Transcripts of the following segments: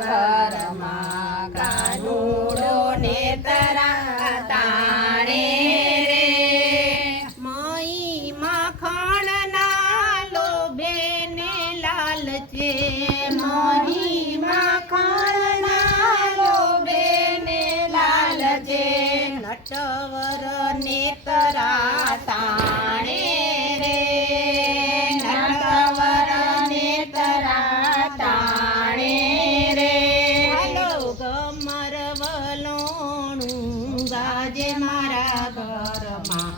ઘરમાં કાનુડો ને તરા તાણે રે મઈ માખણના લોભે ને લાલચે મઈ માખણના લોભે ને લાલચે નટવર ને તરા તાણે રે નટવર ને તરા તાણે રે હાલો ગમર વલોણું ગાજે મારા ઘરમાં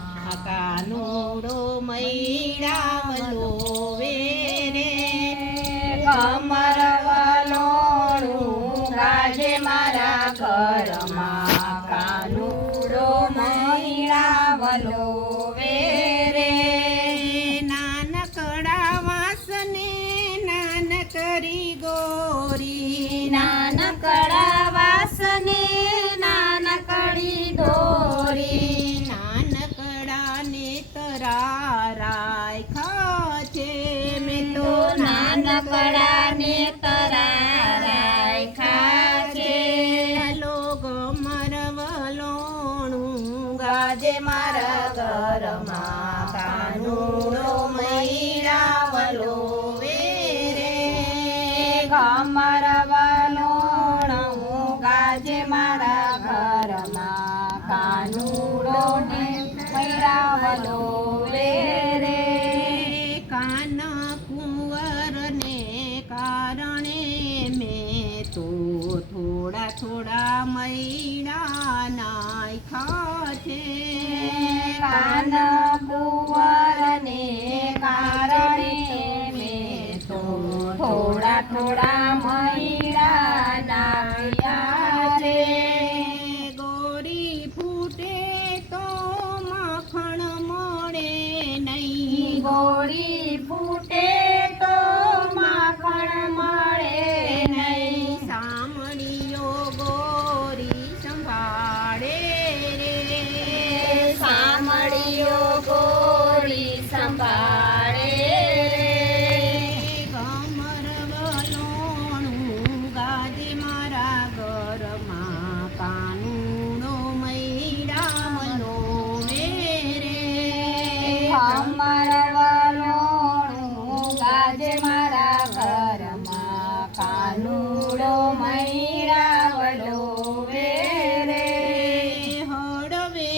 કાનુડો મૈડાવલો વે રે ગમર વલોણું ગાજે મારા ઘરમાં કાનુડો મૈડાવલો વે રે નાનકડા વાસને નાનકડી ગોરી નાનકડા વાસને નાનકડી દોરી નાનકડા ને તરારાય ખાચે મેં તો નાનકડા ને તરારાય ખાચે હાલો ગમર વલોણું ગાજે મારા ઘરમાં કાનુડો મૈડાવલો વે રે ગમર વલોણું ગાજે મારા ઘરમાં કાનુડો ને મૈડાવલો વે રે કાન કુંવર ને કારણે મેં તો થોડા થોડા મૈડા નાખ્યા છે કાન કુંવર ને કારણે મેં તો થોડા થોડા મૈડા નાખ્યા છે ગોરી ફૂટે તો માખણ મળે નહીં ગોરી ફૂટે તો માખણ મળે નહીં સામળીઓ ગોરી સંભાળે રે સામળીઓ ગોરી સંભાળે રે ગમર વલોણું ગાજે મારા ઘરમાં કાનુડો મૈડાવલો વે રે ગમર વલોણું ગાજે મારા ઘરમાં કાનુડો મૈડાવલો વે રે હળવે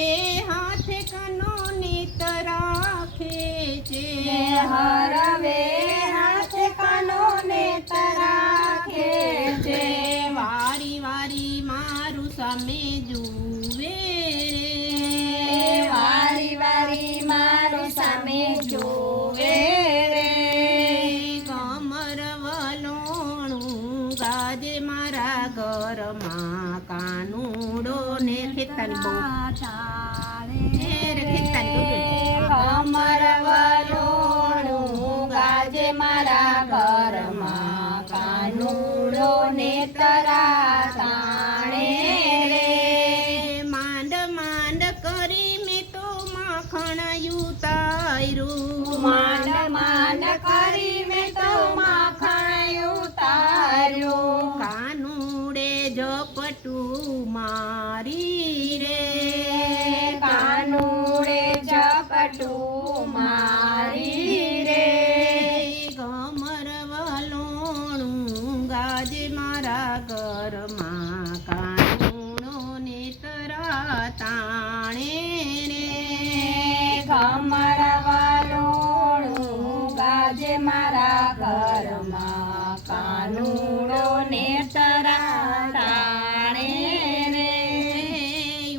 હાથે કનો નીત રાખે છે હળવે હાથે કનો નીત રાખે છે વારી વારી મારું સામે જુએ રે વારી વારી મારું સામે જુએ રે ગમર વલોણું ગાજે મારા ઘરમાં કાનુડો ને ખેતન બહુ ગમર વલોણું ગાજે મારા ઘરમાં કાનુડો ને તરા તાણે રે માંડ માંડ કરી મેં તો માખણ ઉતાર્યું માંડ માંડ કરી મેં તો માખણ ઉતાર્યું કાનુડે ઝપટું મારી રે કાનુડે ઝપટું મારી રે ગમર વલોણું ગાજે મારા ઘરમાં કાનુડો ને તરા તાણે રે ગમર વલોણું ગાજે મારા ઘરમાં કાનુડો ને તરા તાણે રે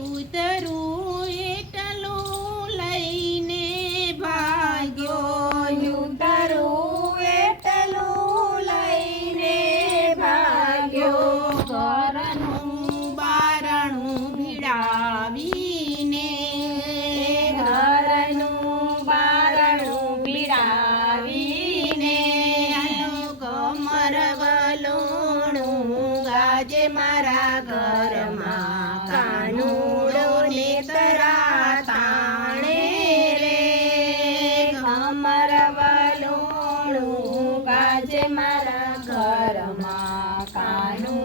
ઉતરું એટલું લઈને ભાગ્યો ઉતરું એટલું લઈને ભાગ્યો ઘરનું બારણું ભીડાવીને ઘરનું બારણું ભીડાવીને ગમર વલોણું ગાજે મારા ઘરમાં કાનુડો ને તરા તાણે રે ગમર વલોણું ગાજે મારા ઘરમાં કાનુડો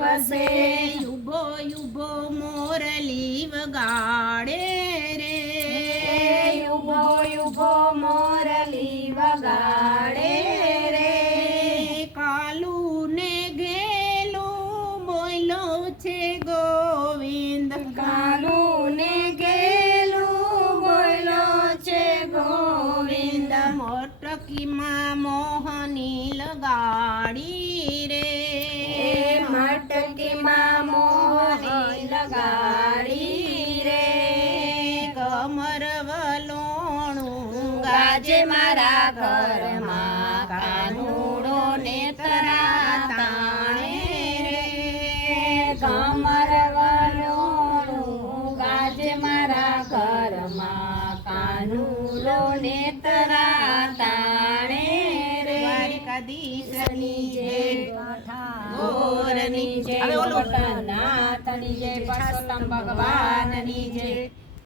દિવસે યુભો યુભો મોરલી વગાડે રે યુભો યુભો મોરલી વગાડે રે કાલું ને ઘેલું બોલો છે ગોવિંદ કાલું ને ઘેલું બોલો છે ગોવિંદ મોટકીમાં મોહની લગાડી રે મટકીમાં મોહની લગાડી રે કમર વલોણું ગાજે મારા ઘરમાં કાનુડો ને તરા તાણે રે કમર વલોણું ગાજે મારા ઘરમાં કાનુડો ને તરા તાણે રે દ્વારિકાધીશની જય ગોરની જય ગોરખનાથની જય પરસોત્તમ ભગવાનની જય